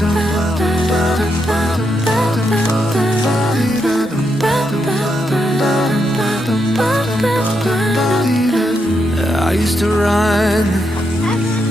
I used to run,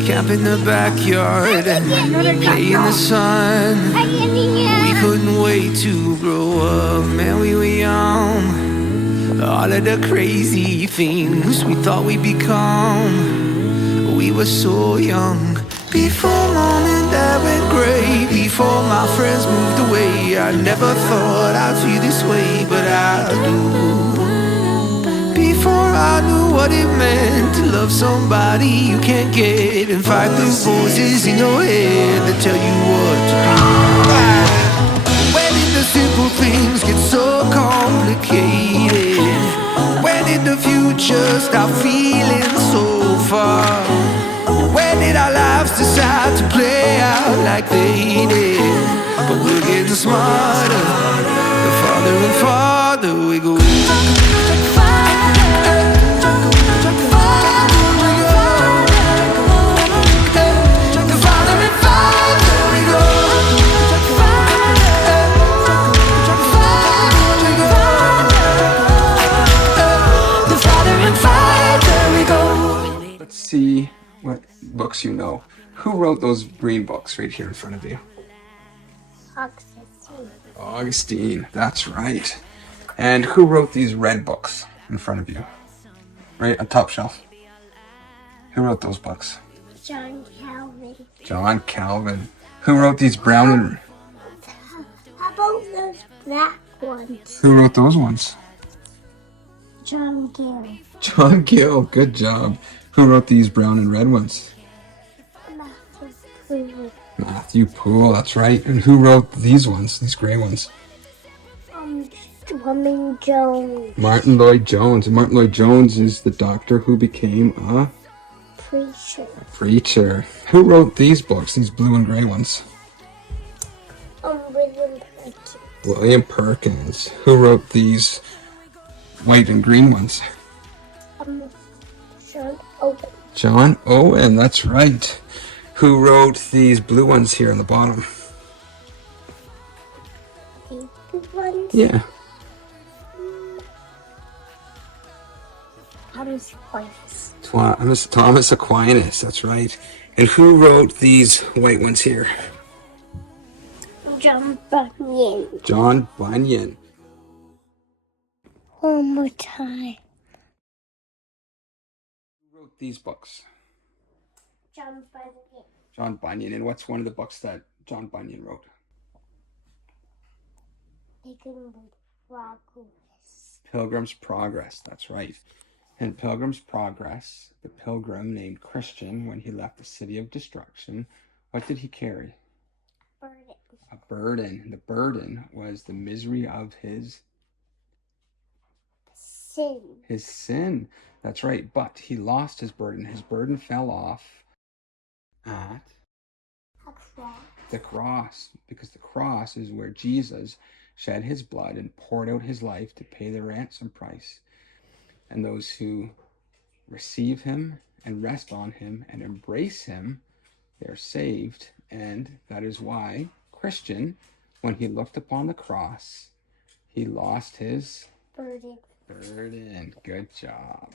camp in the backyard, play in the sun. We couldn't wait to grow up, man, we were young. All of the crazy things we thought we'd become, we were so young. Before mom and dad went gray, before my friends moved away, I never thought I'd feel this way, but I do. Before I knew what it meant to love somebody you can't get, and fight the voices in your head that tell you what to do. When did the simple things get so complicated? When did the future stop feeling so far? When did our lives decide to play out like they did? But we're getting smarter, the farther and farther we go. Let's see what books you know. Who wrote those green books right here in front of you? Augustine. Augustine, that's right. And who wrote these red books in front of you? Right on top shelf. Who wrote those books? John Calvin. John Calvin. Who wrote these brown and... How about those black ones? Who wrote those ones? John Gill. John Gill, good job. Who wrote these brown and red ones? Matthew Poole. Matthew Poole, that's right. And who wrote these ones, these gray ones? Swimming Jones. Martin Lloyd Jones. And Martin Lloyd Jones is the doctor who became a Preacher. Who wrote these books, these blue and gray ones? William Perkins. William Perkins. Who wrote these white and green ones? John Owen. John Owen, that's right. Who wrote these blue ones here on the bottom? These blue ones. Yeah. Thomas Aquinas. Thomas Aquinas, that's right. And who wrote these white ones here? John Bunyan. John Bunyan. One more time. Who wrote these books? John Bunyan. John Bunyan. And what's one of the books that John Bunyan wrote? Pilgrim's Progress, that's right. In Pilgrim's Progress, the pilgrim named Christian, when he left the city of destruction, what did he carry? Burden. A burden. And the burden was the misery of his Sin. His sin. That's right. But he lost his burden. His burden fell off at A cross. the cross, because the cross is where Jesus shed his blood and poured out his life to pay the ransom price. And those who receive him and rest on him and embrace him, they're saved. And that is why Christian, when he looked upon the cross, he lost his Burden. burden. Good job.